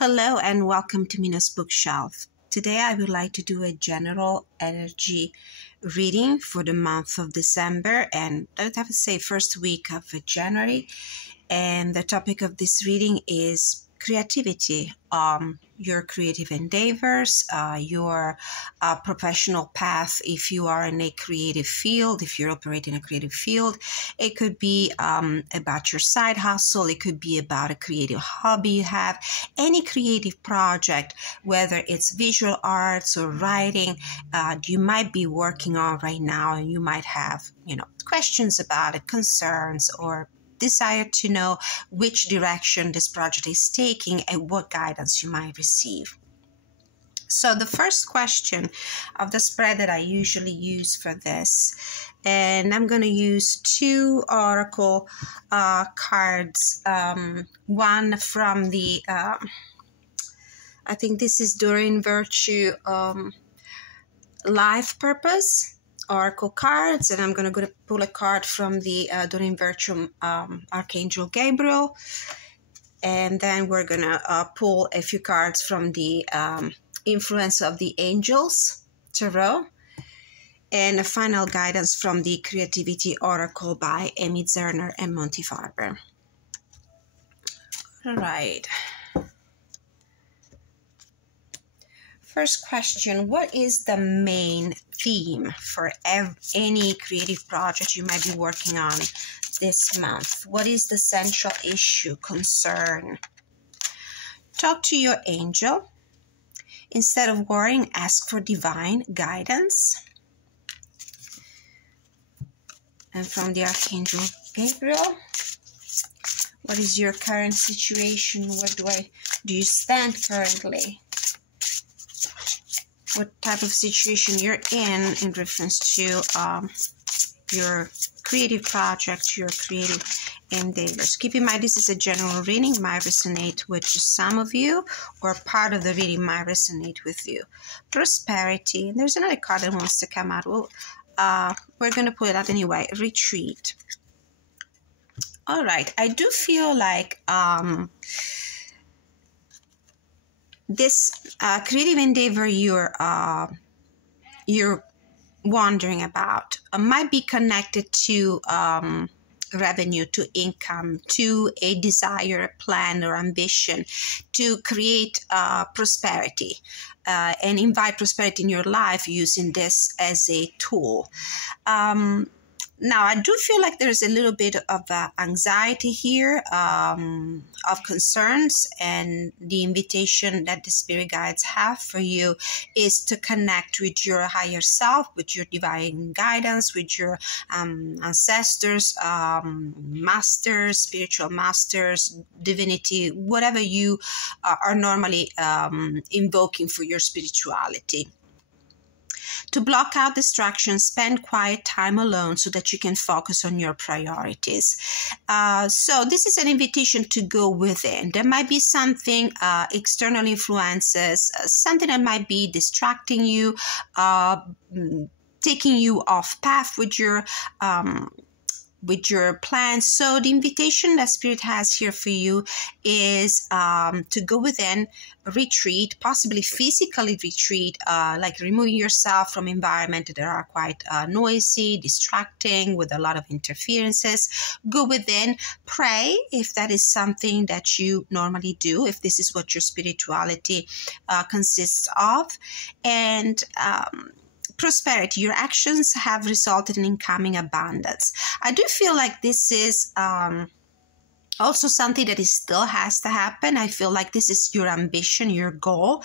Hello and welcome to Mina's Bookshelf. Today I would like to do a general energy reading for the month of December and I would say first week of January. And the topic of this reading is creativity, your creative endeavors, your professional path. If you are in a creative field, if you're operating a creative field, it could be about your side hustle. It could be about a creative hobby you have, any creative project, whether it's visual arts or writing, you might be working on right now, and you might have, questions about it, concerns, or desire to know which direction this project is taking and what guidance you might receive. So the first question of the spread that I usually use for this, and I'm going to use two oracle cards, one from the, I think this is Doreen Virtue Life Purpose Oracle cards, and I'm going to pull a card from the Doreen Virtue Archangel Gabriel, and then we're going to pull a few cards from the Influence of the Angels Tarot, and a final guidance from the Creativity Oracle by Amy Zerner and Monty Farber. All right. First question, what is the main theme for any creative project you might be working on this month? What is the central issue, concern? Talk to your angel. Instead of worrying, ask for divine guidance. And from the Archangel Gabriel, what is your current situation? Where do you stand currently? What type of situation you're in reference to your creative project, your creative endeavors. Keep in mind, this is a general reading. It might resonate with some of you, or part of the reading might resonate with you. Prosperity. There's another card that wants to come out. Well, we're going to pull it out anyway. Retreat. All right. I do feel like this creative endeavor you're wondering about might be connected to revenue, to income, to a desire, a plan, or ambition to create prosperity and invite prosperity in your life using this as a tool. Now, I do feel like there's a little bit of anxiety here, of concerns, and the invitation that the spirit guides have for you is to connect with your higher self, with your divine guidance, with your ancestors, masters, spiritual masters, divinity, whatever you are normally invoking for your spirituality. To block out distractions, spend quiet time alone so that you can focus on your priorities. So this is an invitation to go within. There might be something, external influences, something that might be distracting you, taking you off path with your plans. So the invitation that Spirit has here for you is to go within, retreat, possibly physically retreat, like removing yourself from environments that are quite noisy, distracting, with a lot of interferences. Go within, pray if that is something that you normally do, if this is what your spirituality consists of, and prosperity. Your actions have resulted in incoming abundance. I do feel like this is also something that still has to happen. I feel like this is your ambition, your goal.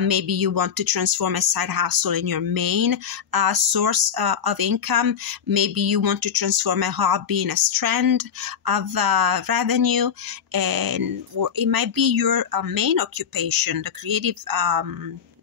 Maybe you want to transform a side hustle in your main source of income. Maybe you want to transform a hobby in a strand of revenue, and or it might be your main occupation. The creative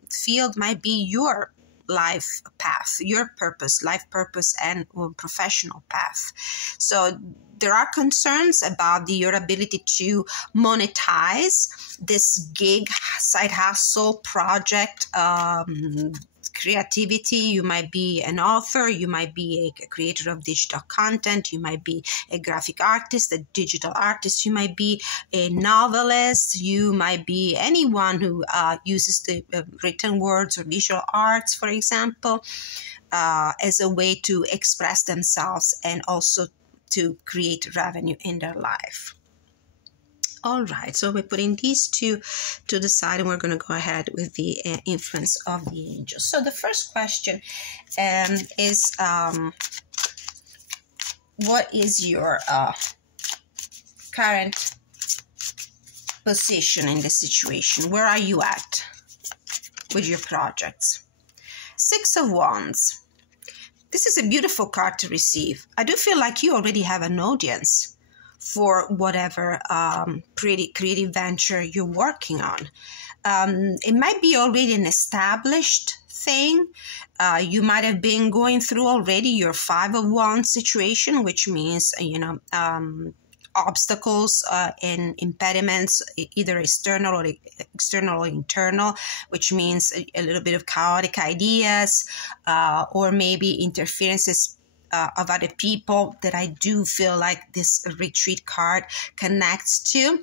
field might be your life path, your purpose, life purpose, and professional path. So there are concerns about your ability to monetize this gig, side hustle, project, creativity. You might be an author, you might be a creator of digital content, you might be a graphic artist, a digital artist, you might be a novelist, you might be anyone who uses the written words or visual arts, for example, as a way to express themselves and also to create revenue in their life. All right, so we're putting these two to the side, and we're going to go ahead with the influence of the angels. So the first question is, what is your current position in the situation? Where are you at with your projects? Six of Wands. This is a beautiful card to receive. I do feel like you already have an audience for whatever pretty creative venture you're working on. It might be already an established thing. You might have been going through already your Five of Wands situation, which means, obstacles and impediments, either external or internal, which means a little bit of chaotic ideas or maybe interferences of other people that I do feel like this retreat card connects to,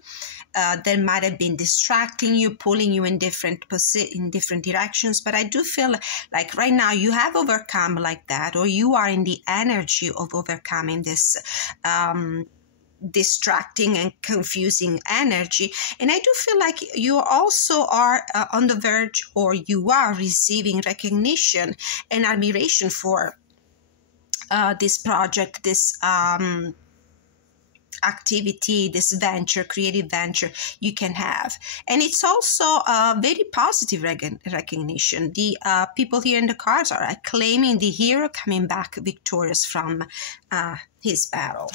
that might have been distracting you, pulling you in different directions. But I do feel like right now you have overcome like that, or you are in the energy of overcoming this distracting and confusing energy. And I do feel like you also are on the verge, or you are receiving recognition and admiration for this project, this activity, this venture, creative venture you can have. And it's also a very positive recognition. The people here in the cards are acclaiming the hero coming back victorious from his battle.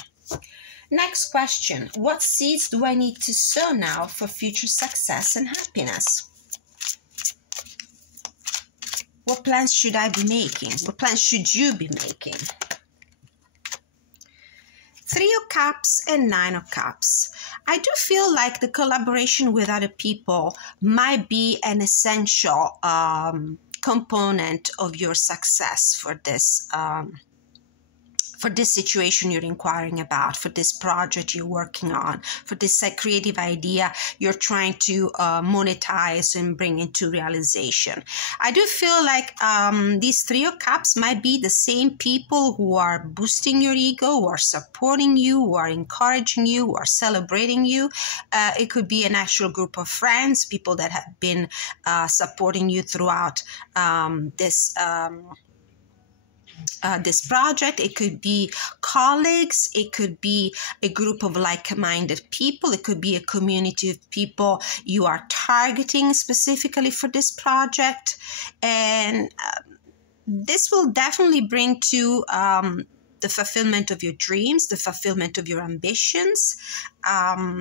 Next question. What seeds do I need to sow now for future success and happiness? What plans should I be making? What plans should you be making? Three of Cups and Nine of Cups. I do feel like the collaboration with other people might be an essential component of your success for this situation you're inquiring about, for this project you're working on, for this creative idea you're trying to monetize and bring into realization. I do feel like these Three of Cups might be the same people who are boosting your ego, who are supporting you, who are encouraging you, who are celebrating you. It could be an actual group of friends, people that have been supporting you throughout this project. It could be colleagues, it could be a group of like-minded people, it could be a community of people you are targeting specifically for this project. And this will definitely bring to the fulfillment of your dreams, the fulfillment of your ambitions.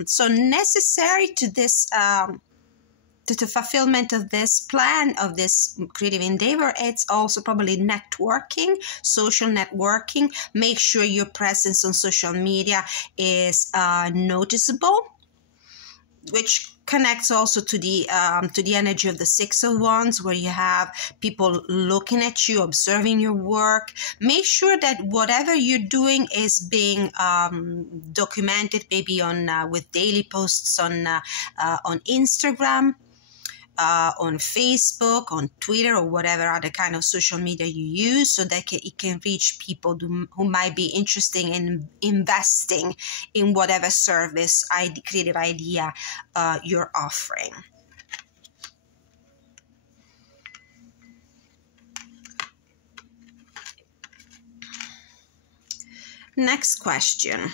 So necessary to this to the fulfillment of this plan, of this creative endeavor, it's also probably networking, social networking. Make sure your presence on social media is noticeable, which connects also to the energy of the Six of Wands, where you have people looking at you, observing your work. Make sure that whatever you're doing is being documented, maybe on with daily posts on Instagram, on Facebook, on Twitter, or whatever other kind of social media you use, so that it can reach people who might be interested in investing in whatever service, creative idea you're offering. Next question.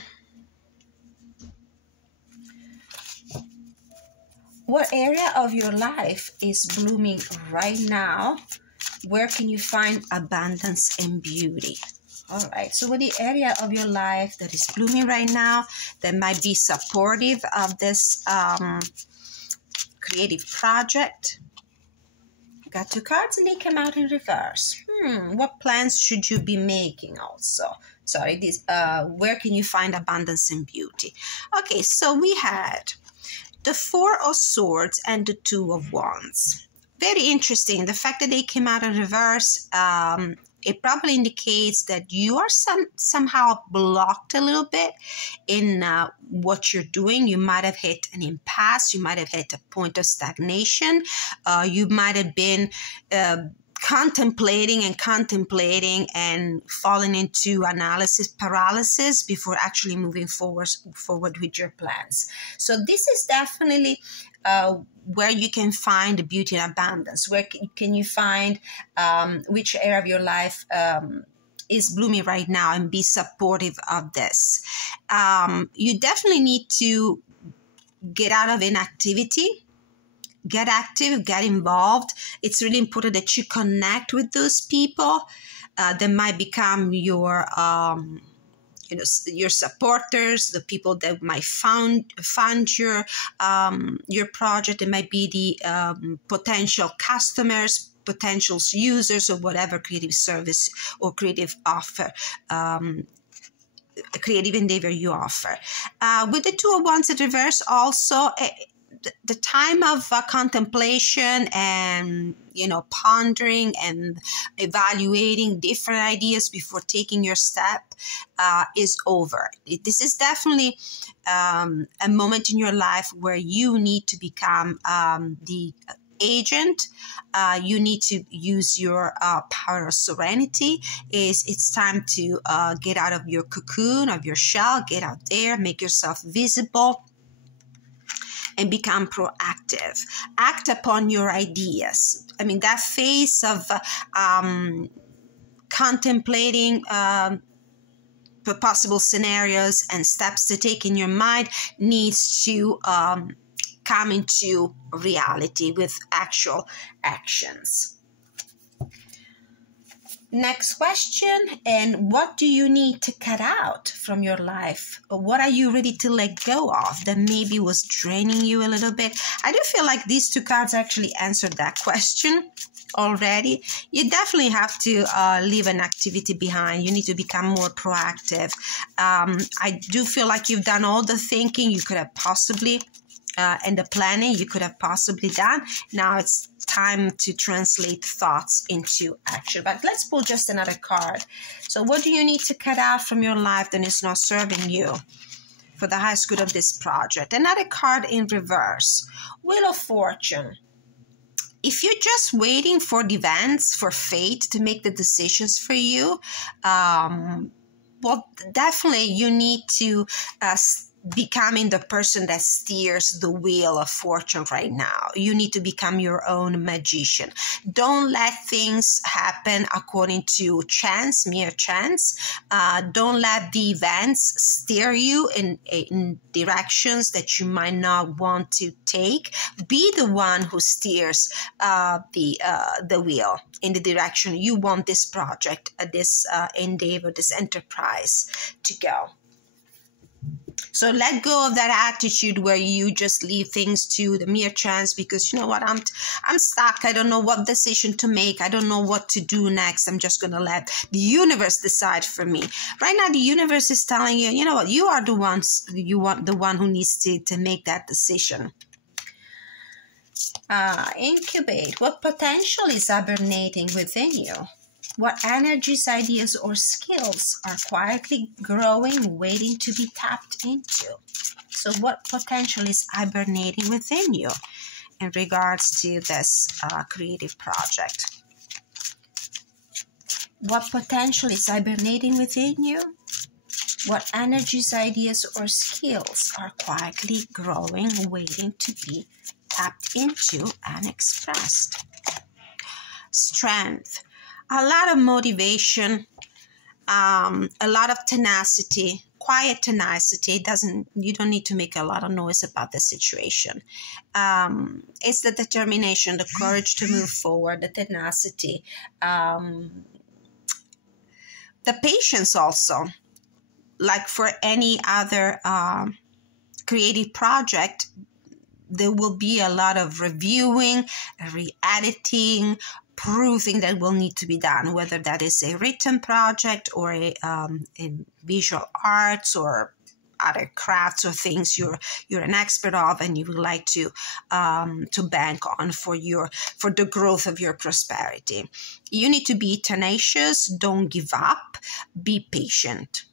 What area of your life is blooming right now? Where can you find abundance and beauty? All right, so what the area of your life that is blooming right now that might be supportive of this creative project? Got two cards and they come out in reverse. What plans should you be making also? Sorry, this where can you find abundance and beauty? Okay, so we had the Four of Swords and the Two of Wands. very interesting. The fact that they came out in reverse, it probably indicates that you are somehow blocked a little bit in what you're doing. You might have hit an impasse. You might have hit a point of stagnation. You might have been contemplating and falling into analysis paralysis before actually moving forward with your plans. So this is definitely where you can find the beauty and abundance. Where can you find which area of your life is blooming right now, and be supportive of this. You definitely need to get out of inactivity. Get active, get involved. It's really important that you connect with those people that might become your your supporters, the people that might fund your project. It might be the potential customers, potential users of whatever creative service or creative offer, creative endeavor you offer. With the Two of Wands in reverse, also the time of contemplation and pondering and evaluating different ideas before taking your step is over. This is definitely a moment in your life where you need to become the agent. You need to use your power of serenity. It's time to get out of your cocoon, of your shell, get out there, make yourself visible, and become proactive. Act upon your ideas. I mean, that phase of contemplating possible scenarios and steps to take in your mind needs to come into reality with actual actions. Next question, and what do you need to cut out from your life? Or what are you ready to let go of that maybe was draining you a little bit? I do feel like these two cards actually answered that question already. You definitely have to leave an activity behind. You need to become more proactive. I do feel like you've done all the thinking you could have possibly and the planning you could have possibly done. Now it's time to translate thoughts into action. But let's pull just another card. So what do you need to cut out from your life that is not serving you for the highest good of this project? Another card in reverse, Wheel of Fortune. If you're just waiting for the events, for fate to make the decisions for you, well, definitely you need to becoming the person that steers the wheel of fortune right now. You need to become your own magician. Don't let things happen according to chance, mere chance. Don't let the events steer you in directions that you might not want to take. Be the one who steers the wheel in the direction you want this project, this endeavor, this enterprise to go. So let go of that attitude where you just leave things to the mere chance because, you know what, I'm stuck. I don't know what decision to make. I don't know what to do next. I'm just going to let the universe decide for me. Right now, the universe is telling you, you know what, you are the one who needs to make that decision. Incubate. What potential is hibernating within you? What energies, ideas, or skills are quietly growing, waiting to be tapped into? So what potential is hibernating within you in regards to this creative project? What potential is hibernating within you? What energies, ideas, or skills are quietly growing, waiting to be tapped into and expressed? Strength. A lot of motivation, a lot of tenacity, quiet tenacity. You don't need to make a lot of noise about the situation. It's the determination, the courage to move forward, the tenacity, the patience also. Like for any other creative project, there will be a lot of reviewing, re-editing, proving that will need to be done, whether that is a written project or a visual arts or other crafts or things you're an expert of, and you would like to bank on for the growth of your prosperity. You need to be tenacious. Don't give up. Be patient.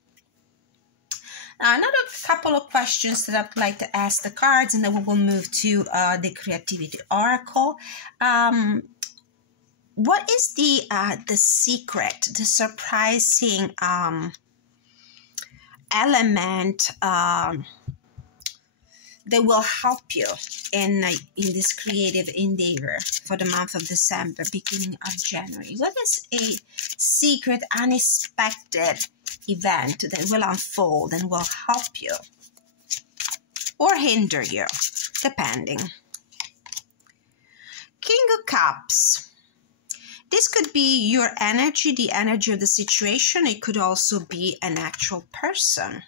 Now, another couple of questions that I'd like to ask the cards, and then we will move to the Creativity Oracle. What is the secret, the surprising element that will help you in this creative endeavor for the month of December, beginning of January? What is a secret, unexpected event that will unfold and will help you or hinder you, depending? King of Cups. This could be your energy, the energy of the situation. It could also be an actual person.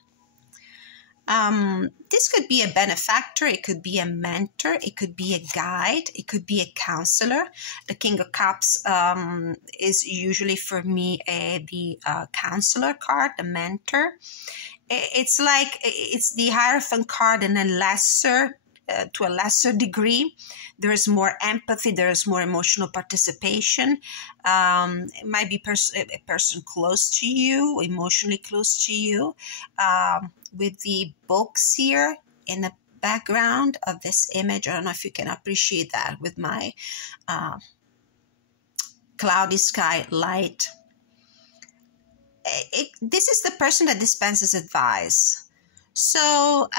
This could be a benefactor, it could be a mentor, it could be a guide, it could be a counselor. The King of Cups is usually for me the counselor card, the mentor. It's like it's the Hierophant card in a lesser to a lesser degree. There is more empathy, there is more emotional participation. It might be a person close to you, emotionally close to you. With the books here in the background of this image, I don't know if you can appreciate that with my cloudy sky light. This is the person that dispenses advice. So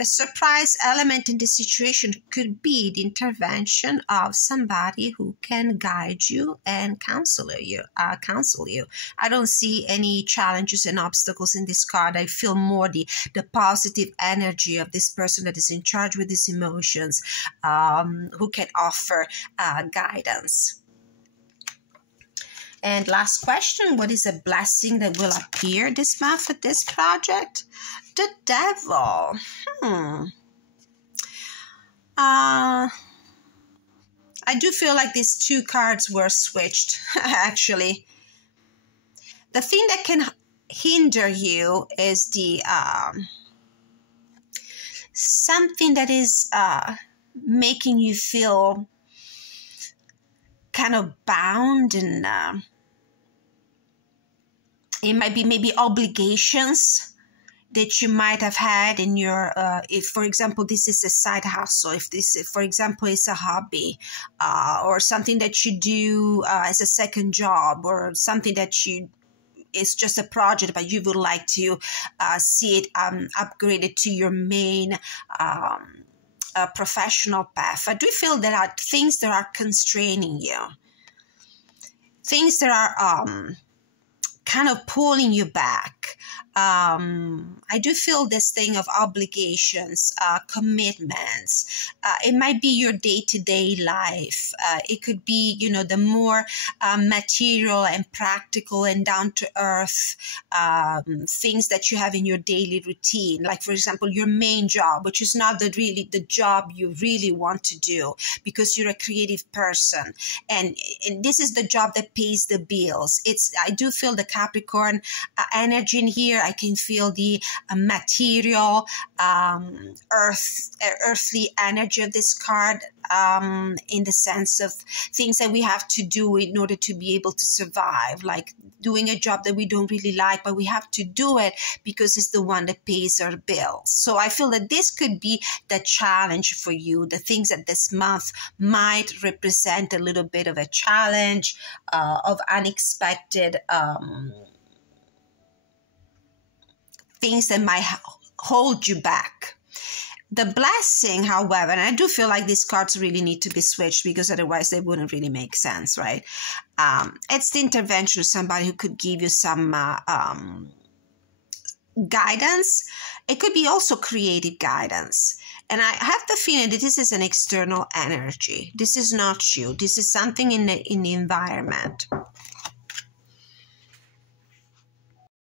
a surprise element in this situation could be the intervention of somebody who can guide you and counsel you. I don't see any challenges and obstacles in this card. I feel more the positive energy of this person that is in charge with his emotions, who can offer guidance. And last question, what is a blessing that will appear this month at this project? The Devil. I do feel like these two cards were switched, actually. The thing that can hinder you is the something that is making you feel kind of bound, and it might be maybe obligations that you might have had in your, if, for example, this is a side hustle, if this, for example, is a hobby, or something that you do as a second job, or something that it's just a project, but you would like to see it upgraded to your main professional path. I do feel there are things that are constraining you, things that are kind of pulling you back. I do feel this thing of obligations, commitments. It might be your day-to-day life. It could be, the more material and practical and down-to-earth things that you have in your daily routine. Like, for example, your main job, which is not the job you really want to do because you're a creative person. And this is the job that pays the bills. I do feel the Capricorn energy in here. I can feel the material, earthly energy of this card, in the sense of things that we have to do in order to be able to survive, like doing a job that we don't really like, but we have to do it because it's the one that pays our bills. So I feel that this could be the challenge for you, the things that this month might represent a little bit of a challenge, of unexpected things that might hold you back. The blessing, however, and I do feel like these cards really need to be switched because otherwise they wouldn't really make sense, right? It's the intervention of somebody who could give you some guidance. It could be also creative guidance. And I have the feeling that this is an external energy. This is not you. This is something in the environment.